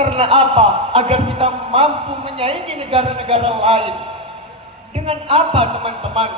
Karena apa? Agar kita mampu menyaingi negara-negara lain. Dengan apa teman-teman?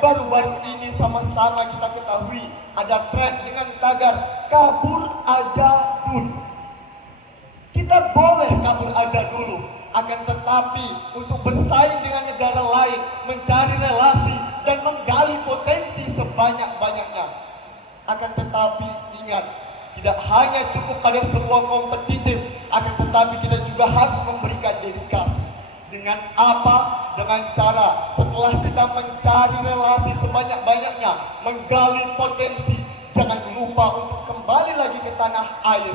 Baru-baru ini sama-sama kita ketahui ada tren dengan tagar kabur aja dulu. Kita boleh kabur aja dulu, akan tetapi untuk bersaing dengan negara lain, mencari relasi dan menggali potensi sebanyak-banyaknya. Akan tetapi ingat, tidak hanya cukup pada sebuah kompetitif, akan tetapi kita juga harus memberikan dedikasi. Dengan apa? Dengan cara setelah kita mencari relasi sebanyak-banyaknya, menggali potensi, jangan lupa untuk kembali lagi ke tanah air,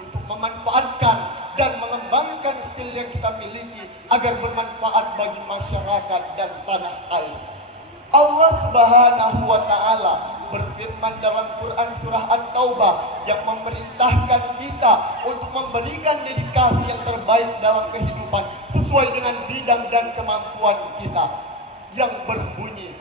untuk memanfaatkan dan mengembangkan skill yang kita miliki agar bermanfaat bagi masyarakat dan tanah air. Allah Subhanahu wa Ta'ala berfirman dalam Quran surah At-Taubah yang memerintahkan kita untuk memberikan dedikasi yang terbaik dalam kehidupan sesuai dengan bidang dan kemampuan kita, yang berbunyi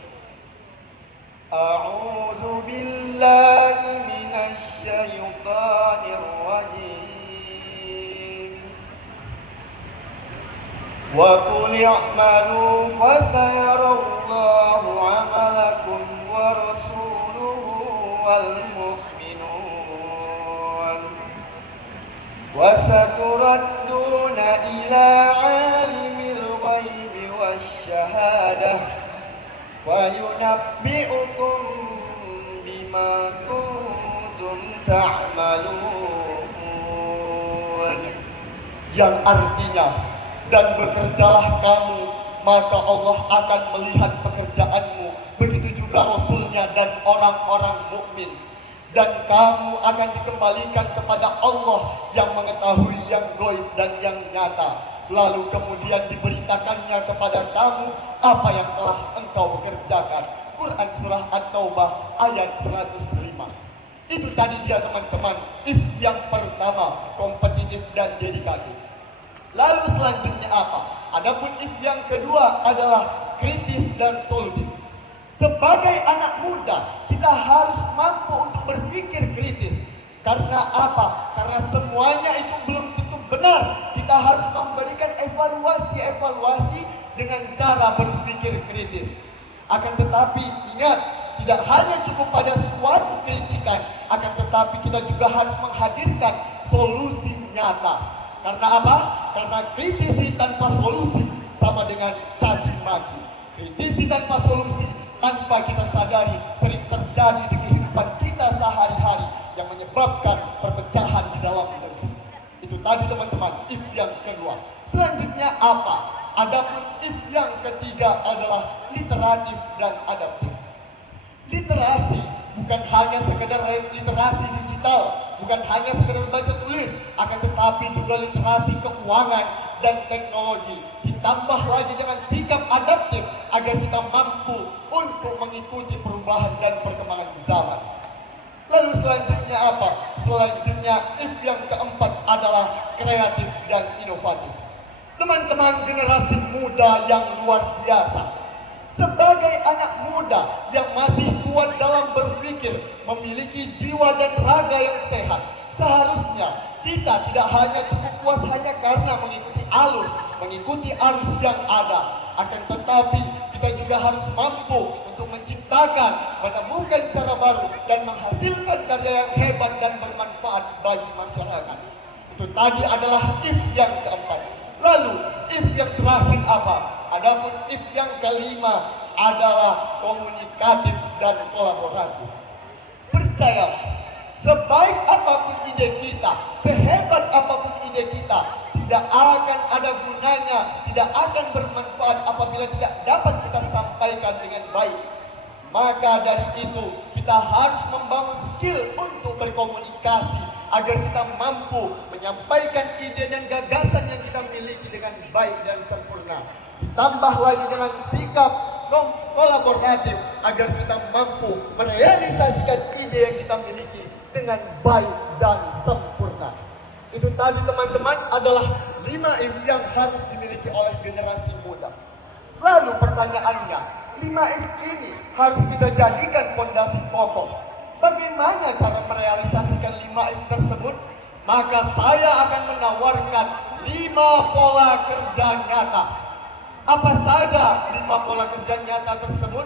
A'udzu billahi minasy syaithanir rajim wa qul i'malu fasayarallahu 'amalakum wa rasuluhu wal mu'minun wa saturadduna ila 'alimil ghaibi wasyahadah wa yunabbi'ukum bima kuntum ta'malun, yang artinya, dan bekerjalah kamu, maka Allah akan melihat pekerjaanmu, begitu juga Rasulnya dan orang-orang mukmin, dan kamu akan dikembalikan kepada Allah yang mengetahui yang gaib dan yang nyata. Lalu kemudian diberitakannya kepada kamu apa yang telah engkau kerjakan. Quran surah At-Taubah ayat 105. Itu tadi dia teman-teman, if yang pertama, kompetitif dan dedikatif. Lalu selanjutnya apa? Adapun if yang kedua adalah kritis dan solutif. Sebagai anak muda, kita harus mampu untuk berpikir kritis. Karena apa? Karena semuanya itu belum tentu benar. Kita harus memberikan evaluasi dengan cara berpikir kritis. Akan tetapi ingat, tidak hanya cukup pada suatu kritikan, akan tetapi kita juga harus menghadirkan solusi nyata. Karena apa? Karena kritisi tanpa solusi sama dengan caci maki. Kritisi tanpa solusi tanpa kita sadari sering terjadi di kehidupan kita sehari-hari yang menyebabkan perpecahan di dalam negeri. Itu tadi teman-teman, if yang kedua. Selanjutnya apa? Adapun if yang ketiga adalah literatif dan adaptif. Literasi bukan hanya sekedar literasi digital, bukan hanya sekedar baca tulis, akan tetapi juga literasi keuangan dan teknologi. Ditambah lagi dengan sikap adaptif agar kita mampu untuk mengikuti perubahan dan perkembangan zaman. Lalu selanjutnya apa? Selanjutnya if yang keempat adalah kreatif dan inovatif. Teman-teman generasi muda yang luar biasa, sebagai anak muda yang masih kuat dalam berpikir, memiliki jiwa dan raga yang sehat, seharusnya kita tidak hanya cukup puas hanya karena mengikuti arus yang ada, akan tetapi kita juga harus mampu untuk menciptakan, menemukan cara baru dan menghasilkan karya yang hebat dan bermanfaat bagi masyarakat. Itu tadi adalah if yang keempat. Lalu if yang terakhir apa? Adapun if yang kelima adalah komunikatif dan kolaboratif. Percayalah, sebaik apapun ide kita, sehebat apapun ide kita, tidak akan ada gunanya, tidak akan bermanfaat apabila tidak dapat kita sampaikan dengan baik. Maka dari itu kita harus membangun skill untuk berkomunikasi agar kita mampu menyampaikan ide dan gagasan yang kita miliki dengan baik dan sempurna. Ditambah lagi dengan sikap kolaboratif agar kita mampu merealisasikan ide yang kita miliki dengan baik dan sempurna. Itu tadi teman-teman adalah 5 if yang harus dimiliki oleh generasi muda. Lalu pertanyaannya, 5 if ini harus kita jadikan fondasi pokok. Bagaimana cara merealisasikan 5 if tersebut? maka saya akan menawarkan 5 pola kerja nyata. Apa saja 5 pola kerja nyata tersebut?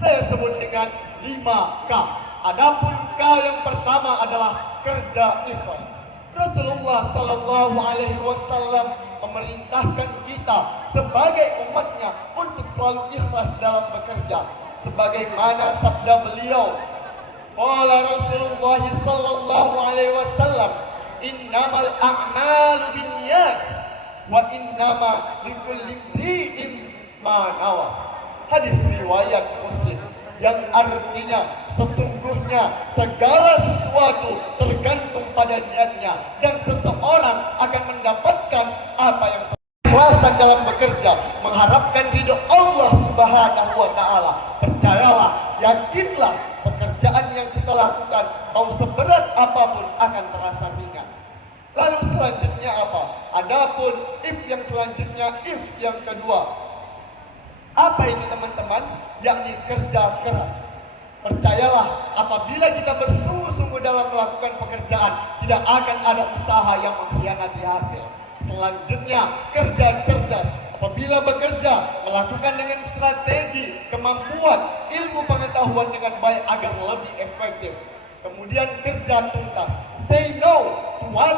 Saya sebut dengan 5K. Adapun K yang pertama adalah kerja ikhlas. Rasulullah Sallallahu Alaihi Wasallam memerintahkan kita sebagai umatnya untuk selalu ikhlas dalam bekerja. Sebagaimana sabda beliau, qala Rasulullah Sallallahu Alaihi Wasallam, innamal a'malu binniyat wa innama likulli imri'in ma nawa. Hadis riwayat Muslim, yang artinya sesungguhnya segala sesuatu tergantung pada niatnya dan seseorang akan mendapatkan apa yang ikhlasan dalam bekerja, mengharapkan ridho Allah Subhanahu wa taala. Percayalah, yakinlah, pekerjaan yang kita lakukan mau seberat apapun akan terasa ringan. Lalu selanjutnya apa? Adapun if yang selanjutnya, if yang kedua. Apa ini teman-teman? Yakni kerja keras. Percayalah, apabila kita bersungguh-sungguh dalam melakukan pekerjaan, tidak akan ada usaha yang mengkhianati hasil. Selanjutnya, kerja cerdas. Apabila bekerja, melakukan dengan strategi, kemampuan, ilmu pengetahuan dengan baik agar lebih efektif. Kemudian kerja tuntas. Say no to what?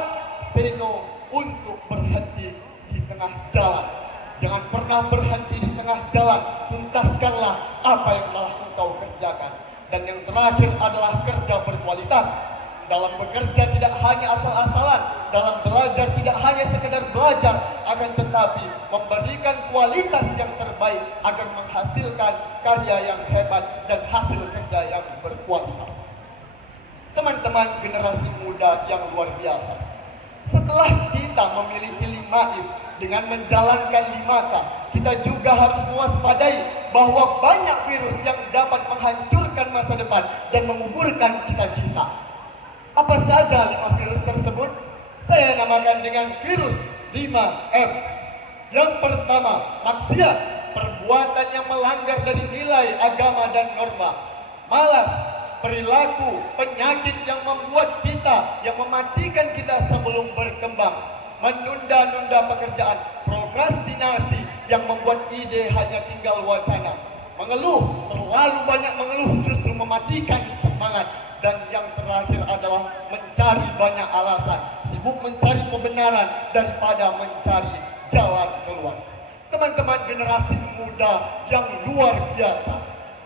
Say no untuk berhenti di tengah jalan. Jangan pernah berhenti di tengah jalan. Tuntaskanlah apa yang telah engkau kerjakan. Dan yang terakhir adalah kerja berkualitas. Dalam bekerja tidak hanya asal-asalan, dalam belajar tidak hanya sekedar belajar, akan tetapi memberikan kualitas yang terbaik agar menghasilkan karya yang hebat dan hasil kerja yang berkualitas. Teman-teman generasi muda yang luar biasa, setelah kita memiliki 5 dengan menjalankan 5K, kita juga harus mewaspadai bahwa banyak virus yang dapat menghancurkan masa depan dan menguburkan cita-cita. Apa saja 5 virus tersebut? Saya namakan dengan virus 5M. Yang pertama, maksiat, perbuatan yang melanggar dari nilai agama dan norma. Malas, perilaku, penyakit yang membuat kita, yang mematikan kita sebelum berkembang. Menunda-nunda pekerjaan, prokrastinasi yang membuat ide hanya tinggal wacana. Mengeluh, terlalu banyak mengeluh justru mematikan semangat. Dan yang terakhir adalah mencari banyak alasan, sibuk mencari kebenaran daripada mencari jalan keluar. Teman-teman generasi muda yang luar biasa,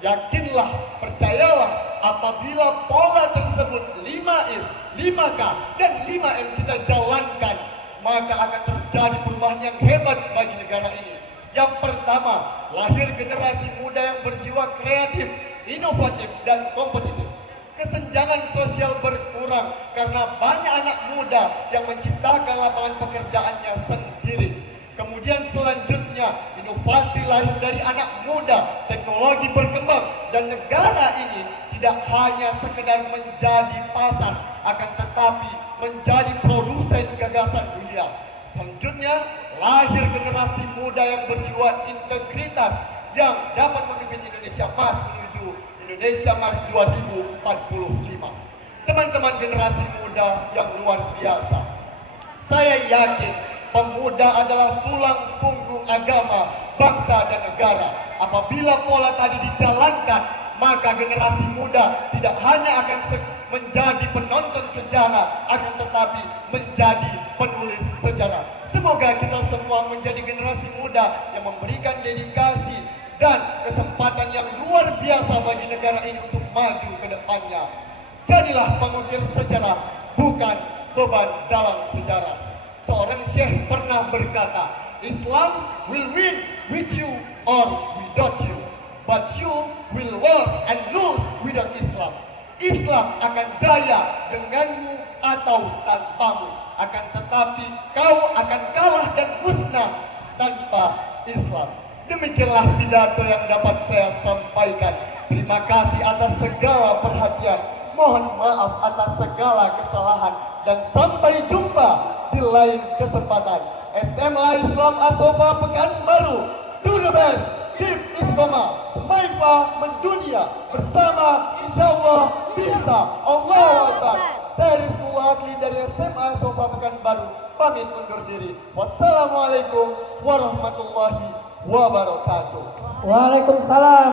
yakinlah, percayalah, apabila pola tersebut 5M, 5K, dan 5M kita jalankan, maka akan terjadi perubahan yang hebat bagi negara ini. Yang pertama, lahir generasi muda yang berjiwa kreatif, inovatif, dan kompetitif. Kesenjangan sosial berkurang karena banyak anak muda yang menciptakan lapangan pekerjaannya sendiri. Kemudian selanjutnya, inovasi lahir dari anak muda, teknologi berkembang, dan negara ini tidak hanya sekedar menjadi pasar, akan tetapi menjadi produsen gagasan dunia. Selanjutnya, lahir generasi muda yang berjiwa integritas yang dapat memimpin Indonesia Emas menuju Indonesia Emas 2045. Teman-teman generasi muda yang luar biasa, saya yakin pemuda adalah tulang punggung agama, bangsa dan negara. Apabila pola tadi dijalankan, maka generasi muda tidak hanya akan menjadi penonton sejarah, akan tetapi menjadi penulis sejarah. Semoga kita semua menjadi generasi muda yang memberikan dedikasi dan kesempatan yang luar biasa bagi negara ini untuk maju ke depannya. Jadilah pengukir sejarah, bukan beban dalam sejarah. Seorang syekh pernah berkata, Islam will win with you or without you, but you will lose and lose without Islam. Islam akan jaya denganmu atau tanpamu, akan tetapi kau akan kalah dan musnah tanpa Islam. Demikianlah pidato yang dapat saya sampaikan. Terima kasih atas segala perhatian. Mohon maaf atas segala kesalahan. Dan sampai jumpa di lain kesempatan. SMA Islam Asofa Pekanbaru. Do the best. Keep Istiqomah. Semaipa mendunia. Bersama insya Allah bisa. Allahu Akbar. Saya Rizkullah Akli dari SMA Sofa Pekanbaru pamit undur diri. Wassalamualaikum warahmatullahi wabarakatuh. Waalaikumsalam.